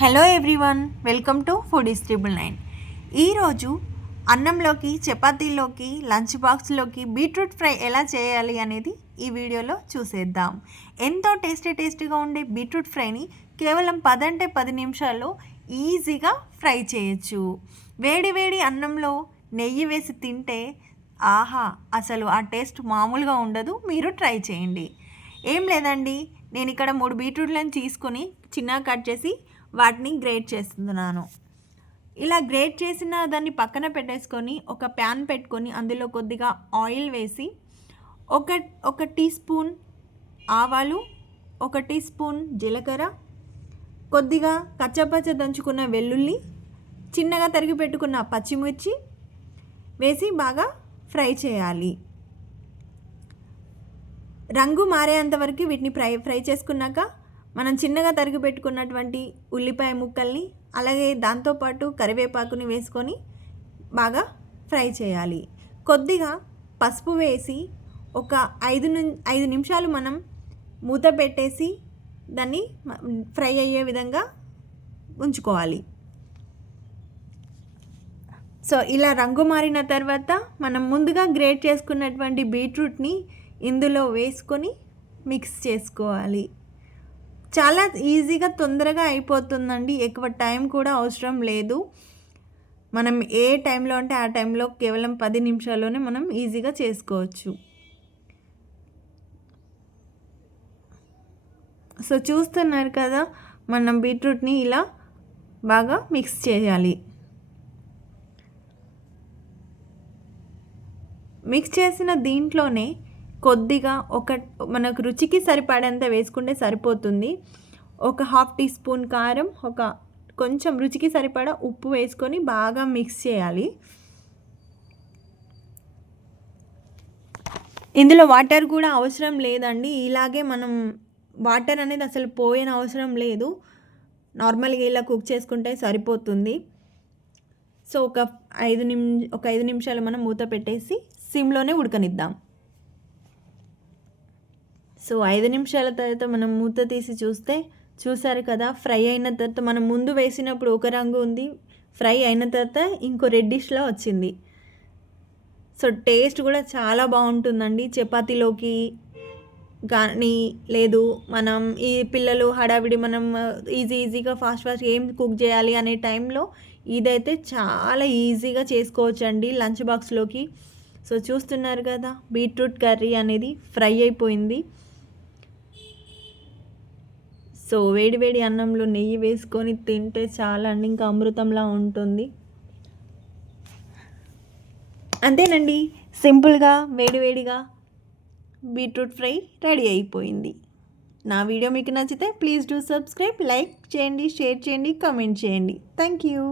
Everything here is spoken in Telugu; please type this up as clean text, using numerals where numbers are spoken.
Hello everyone, welcome to foodies 999. ఈరోజు అన్నంలోకి, చపాతీలోకి, లంచ్ బాక్స్లోకి బీట్రూట్ ఫ్రై ఎలా చేయాలి అనేది ఈ వీడియోలో చూసేద్దాం. ఎంతో టేస్టీగా ఉండే బీట్రూట్ ఫ్రైని కేవలం 10 నిమిషాల్లో ఈజీగా ఫ్రై చేయొచ్చు. వేడి అన్నంలో నెయ్యి వేసి తింటే ఆహా, అసలు ఆ టేస్ట్ మామూలుగా ఉండదు. మీరు ట్రై చేయండి. ఏం లేదండి, నేను ఇక్కడ 3 బీట్రూట్లను తీసుకొని చిన్నగా కట్ చేసి వాటిని గ్రేట్ చేస్తున్నాను. ఇలా గ్రేట్ చేసిన దాన్ని పక్కన పెట్టేసుకొని ఒక ప్యాన్ పెట్టుకొని అందులో కొద్దిగా ఆయిల్ వేసి ఒక టీ స్పూన్ ఆవాలు, 1 టీ స్పూన్ జీలకర్ర, కొద్దిగా కచ్చపచ్చ దంచుకున్న వెల్లుల్లి, చిన్నగా తరిగి పెట్టుకున్న పచ్చిమిర్చి వేసి బాగా ఫ్రై చేయాలి. రంగు మారేంతవరకు వీటిని ఫ్రై చేసుకున్నాక మనం చిన్నగా తరిగి పెట్టుకున్నటువంటి ఉల్లిపాయ ముక్కల్ని, అలాగే దాంతోపాటు కరివేపాకుని వేసుకొని బాగా ఫ్రై చేయాలి. కొద్దిగా పసుపు వేసి ఒక 5 నిమిషాలు మనం మూత పెట్టేసి దాన్ని ఫ్రై అయ్యే విధంగా ఉంచుకోవాలి. సో ఇలా రంగు మారిన తర్వాత మనం ముందుగా గ్రేట్ చేసుకున్నటువంటి బీట్రూట్ని ఇందులో వేసుకొని మిక్స్ చేసుకోవాలి. చాలా ఈజీగా తొందరగా అయిపోతుందండి. ఎక్కువ టైం కూడా అవసరం లేదు. మనం ఏ టైంలో అంటే ఆ టైంలో కేవలం 10 నిమిషాల్లోనే మనం ఈజీగా చేసుకోవచ్చు. సో చూస్తున్నారు కదా, మనం బీట్రూట్ని ఇలా బాగా మిక్స్ చేయాలి. మిక్స్ చేసిన దీంట్లోనే కొద్దిగా మనకు రుచికి సరిపడేంత వేసుకుంటే సరిపోతుంది. ఒక 1/2 టీ స్పూన్ కారం, కొంచెం రుచికి సరిపడా ఉప్పు వేసుకొని బాగా మిక్స్ చేయాలి. ఇందులో వాటర్ కూడా అవసరం లేదండి. ఇలాగే మనం వాటర్ అనేది అసలు పోయిన అవసరం లేదు. నార్మల్గా ఇలా కుక్ చేసుకుంటే సరిపోతుంది. సో ఒక 5 నిమిషాలు మనం మూత పెట్టేసి సిమ్లోనే ఉడకనిద్దాం. సో 5 నిమిషాల తర్వాత మనం మూత తీసి చూసారు కదా, ఫ్రై అయిన తర్వాత మనం ముందు వేసినప్పుడు ఒక రంగు ఉంది, ఫ్రై అయిన తర్వాత ఇంకో రెడ్డిష్లో వచ్చింది. సో టేస్ట్ కూడా చాలా బాగుంటుందండి. చపాతీలోకి కానీ లేదు, మనం ఈ పిల్లలు హడావిడి, మనం ఈజీగా ఫాస్ట్ ఏం కుక్ చేయాలి అనే టైంలో ఇదైతే చాలా ఈజీగా చేసుకోవచ్చండి లంచ్ బాక్స్లోకి. సో చూస్తున్నారు కదా, బీట్రూట్ కర్రీ అనేది ఫ్రై అయిపోయింది. సో వేడి అన్నంలో నెయ్యి వేసుకొని తింటే చాలా అండి, ఇంకా అమృతంలా ఉంటుంది. అంతేనండి, సింపుల్గా వేడిగా బీట్రూట్ ఫ్రై రెడీ అయిపోయింది. నా వీడియో మీకు నచ్చితే ప్లీజ్ డూ సబ్స్క్రైబ్, లైక్ చేయండి, షేర్ చేయండి, కామెంట్ చేయండి. Thank you.